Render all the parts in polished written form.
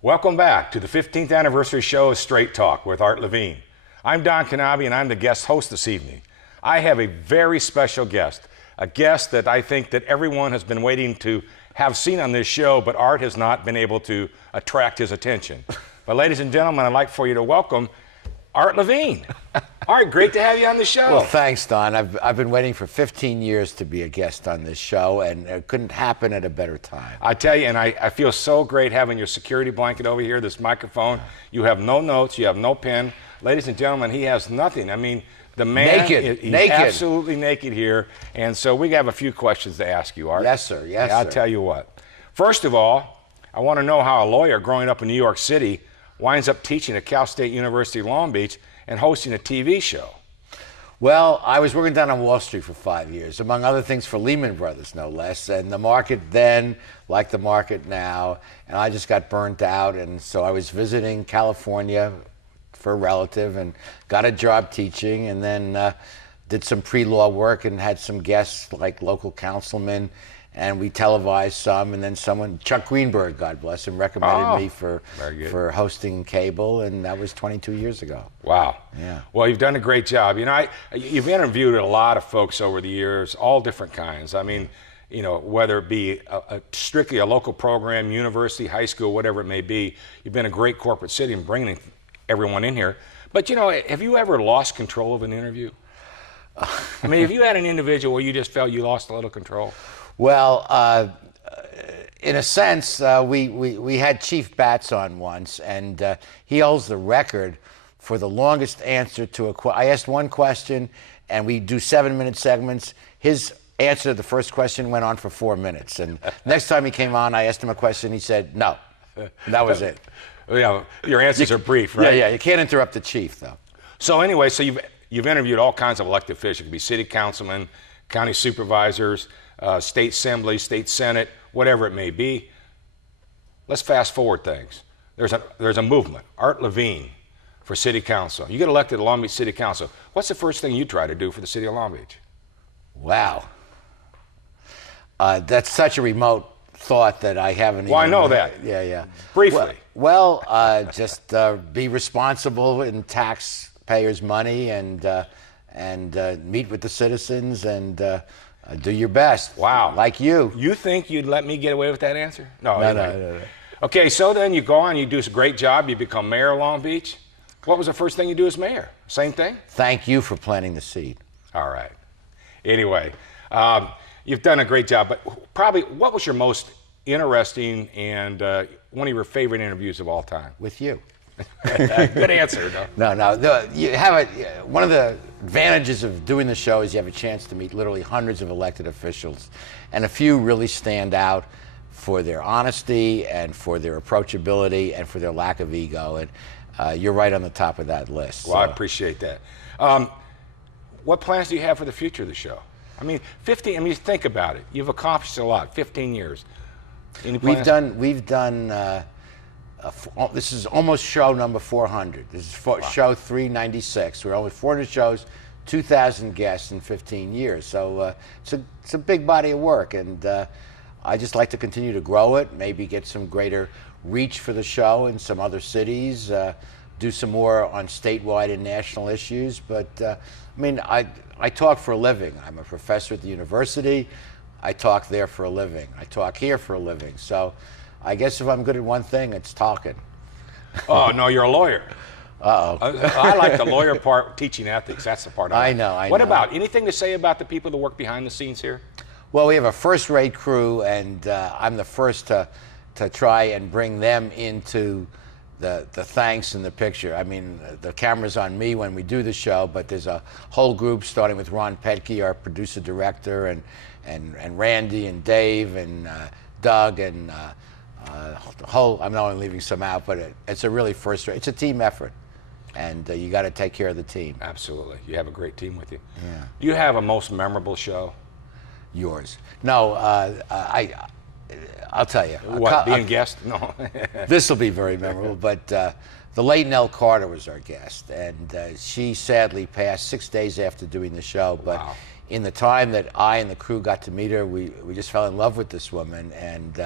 Welcome back to the 15th anniversary show of Straight Talk with Art Levine. I'm Don Knabe and I'm the guest host this evening. I have a very special guest, a guest that I think that everyone has been waiting to have seen on this show, but Art has not been able to attract his attention. But ladies and gentlemen, I'd like for you to welcome Art Levine. Art, great to have you on the show. Well, thanks, Don. I've been waiting for 15 years to be a guest on this show, and it couldn't happen at a better time. I tell you, and I feel so great having your security blanket over here, this microphone. You have no notes, you have no pen. Ladies and gentlemen, he has nothing. I mean, the man he's absolutely naked here. And so we have a few questions to ask you, Art. Yes, sir. Yes, I'll sir. tell you what. First of all, I want to know how a lawyer growing up in New York City winds up teaching at Cal State University Long Beach and hosting a TV show. Well, I was working down on Wall Street for 5 years, among other things for Lehman Brothers, no less. And the market then, like the market now, and I just got burnt out. And so I was visiting California for a relative and got a job teaching, and then did some pre-law work and had some guests like local councilmen, and we televised some, and then someone, Chuck Greenberg, God bless him, recommended me for hosting cable, and that was 22 years ago. Wow. Yeah. Well, you've done a great job. You know, you've interviewed a lot of folks over the years, all different kinds. I mean, you know, whether it be strictly a local program, university, high school, whatever it may be, you've been a great corporate city and bringing everyone in here. But, you know, have you ever lost control of an interview? I mean, have you had an individual where you just felt you lost a little control? Well, in a sense, we had Chief Batts on once, and he holds the record for the longest answer to a question. I asked one question, and we do 7-minute segments. His answer to the first question went on for 4 minutes. And next time he came on, I asked him a question. He said, no. That was it. You know, your answers are brief, right? Yeah. You can't interrupt the chief, though. So anyway, so you've interviewed all kinds of elected officials. It could be city councilmen, county supervisors, state assembly, state senate, whatever it may be. Let's fast forward things. There's a movement, Art Levine, for city council. You get elected to Long Beach City Council. What's the first thing you try to do for the city of Long Beach? Wow. That's such a remote thought that I haven't even... Well, I know that. Yeah. Briefly. Well, just be responsible in taxpayers' money and meet with the citizens and do your best. Wow. Like you. You think you'd let me get away with that answer? No. Okay, so then you go on, you do a great job, you become mayor of Long Beach. What was the first thing you do as mayor? Same thing? Thank you for planting the seed. All right. Anyway, you've done a great job, but probably what was your most interesting and one of your favorite interviews of all time? With you. Good answer, though. No. You have one of the advantages of doing the show is you have a chance to meet literally hundreds of elected officials, and a few really stand out for their honesty and for their approachability and for their lack of ego, and you're right on the top of that list. Well, I appreciate that. What plans do you have for the future of the show? I mean, think about it. You've accomplished a lot, 15 years. Any plans? We've done this is almost show number 400. This is show 396. We're almost 400 shows, 2,000 guests in 15 years. So it's a big body of work, and I just like to continue to grow it, maybe get some greater reach for the show in some other cities, do some more on statewide and national issues. But I mean, I talk for a living. I'm a professor at the university. I talk there for a living. I talk here for a living. So I guess if I'm good at one thing, it's talking. Oh, no, you're a lawyer. Uh-oh. I like the lawyer part, teaching ethics. That's the part I like. I know. What about, anything to say about the people that work behind the scenes here? Well, we have a first-rate crew, and I'm the first to try and bring them into the thanks in the picture. I mean, the camera's on me when we do the show, but there's a whole group, starting with Ron Petke, our producer-director, and Randy and Dave and Doug and the whole, I'm only leaving some out, but it's a really first-rate, it's a team effort, and you got to take care of the team. Absolutely. You have a great team with you. Yeah. Do you have a most memorable show? Yours. No, I'll tell you. What, being guest? No. This will be very memorable, but the late Nell Carter was our guest, and she sadly passed 6 days after doing the show, but wow. In the time that I and the crew got to meet her, we just fell in love with this woman, and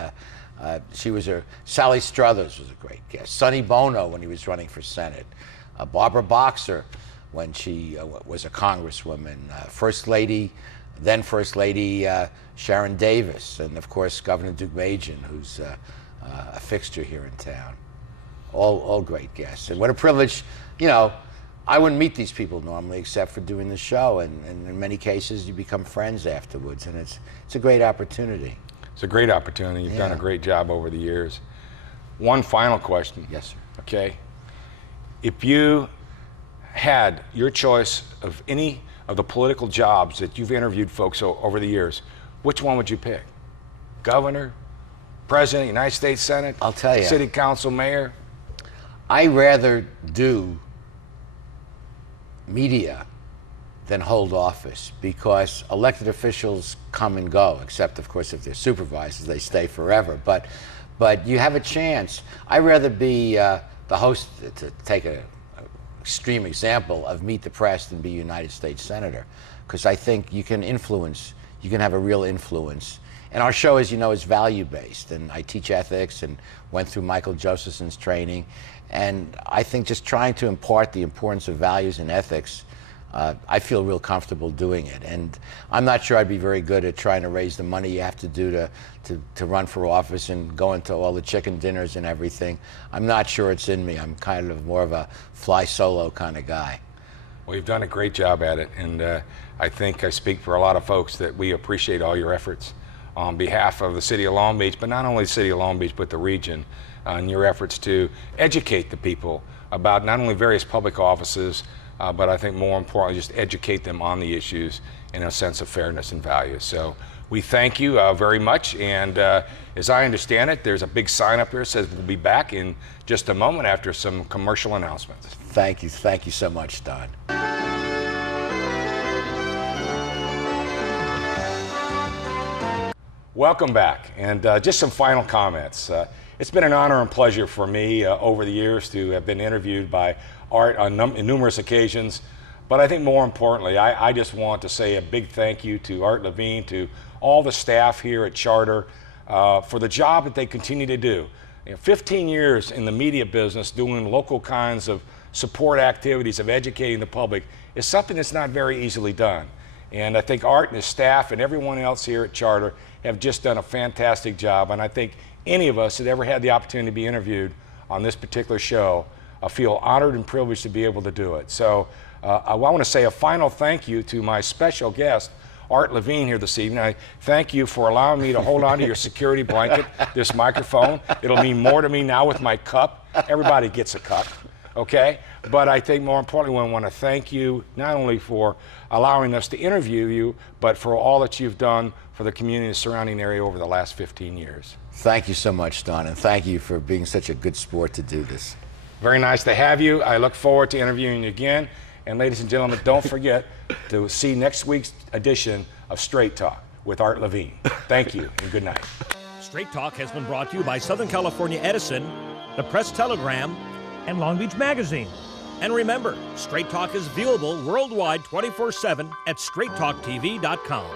Sally Struthers was a great guest. Sonny Bono when he was running for Senate. Barbara Boxer when she was a congresswoman. Then First Lady Sharon Davis, and of course Governor Duke Majan, who's a fixture here in town. All great guests. And what a privilege, you know, I wouldn't meet these people normally except for doing the show, and in many cases you become friends afterwards, and it's a great opportunity. It's a great opportunity. You've done a great job over the years. One final question. Yes, sir. Okay. If you had your choice of any of the political jobs that you've interviewed folks over the years, which one would you pick? Governor, President, United States Senate? I'll tell you. City Council, Mayor? I rather do media than hold office, because elected officials come and go, except of course if they're supervisors, they stay forever. But you have a chance. I'd rather be the host, to take an extreme example, of Meet the Press than be United States Senator, because I think you can influence, you can have a real influence. And our show, as you know, is value-based, and I teach ethics and went through Michael Josephson's training, and I think just trying to impart the importance of values and ethics, I feel real comfortable doing it. And I'm not sure I'd be very good at trying to raise the money you have to do to run for office and go into all the chicken dinners and everything. I'm not sure it's in me. I'm kind of more of a fly solo kind of guy. Well, you've done a great job at it, and I think I speak for a lot of folks that we appreciate all your efforts on behalf of the City of Long Beach, but not only the City of Long Beach, but the region, and your efforts to educate the people about not only various public offices, but I think more importantly, just educate them on the issues in a sense of fairness and values. So we thank you very much, and as I understand it, there's a big sign up here that says we'll be back in just a moment after some commercial announcements. Thank you so much, Don. Welcome back, and just some final comments. It's been an honor and pleasure for me over the years to have been interviewed by Art on numerous occasions, but I think more importantly, I just want to say a big thank you to Art Levine, to all the staff here at Charter for the job that they continue to do. 15 years in the media business doing local kinds of support activities of educating the public is something that's not very easily done. And I think Art and his staff and everyone else here at Charter have just done a fantastic job, and I think any of us that ever had the opportunity to be interviewed on this particular show feel honored and privileged to be able to do it. So I want to say a final thank you to my special guest, Art Levine, here this evening. I thank you for allowing me to hold on to your security blanket, this microphone. It'll mean more to me now with my cup. Everybody gets a cup, okay? But I think more importantly, I want to thank you not only for allowing us to interview you, but for all that you've done for the community and the surrounding area over the last 15 years. Thank you so much, Don, and thank you for being such a good sport to do this. Very nice to have you. I look forward to interviewing you again. And ladies and gentlemen, don't forget to see next week's edition of Straight Talk with Art Levine. Thank you and good night. Straight Talk has been brought to you by Southern California Edison, the Press Telegram, and Long Beach Magazine. And remember, Straight Talk is viewable worldwide 24/7 at straighttalktv.com.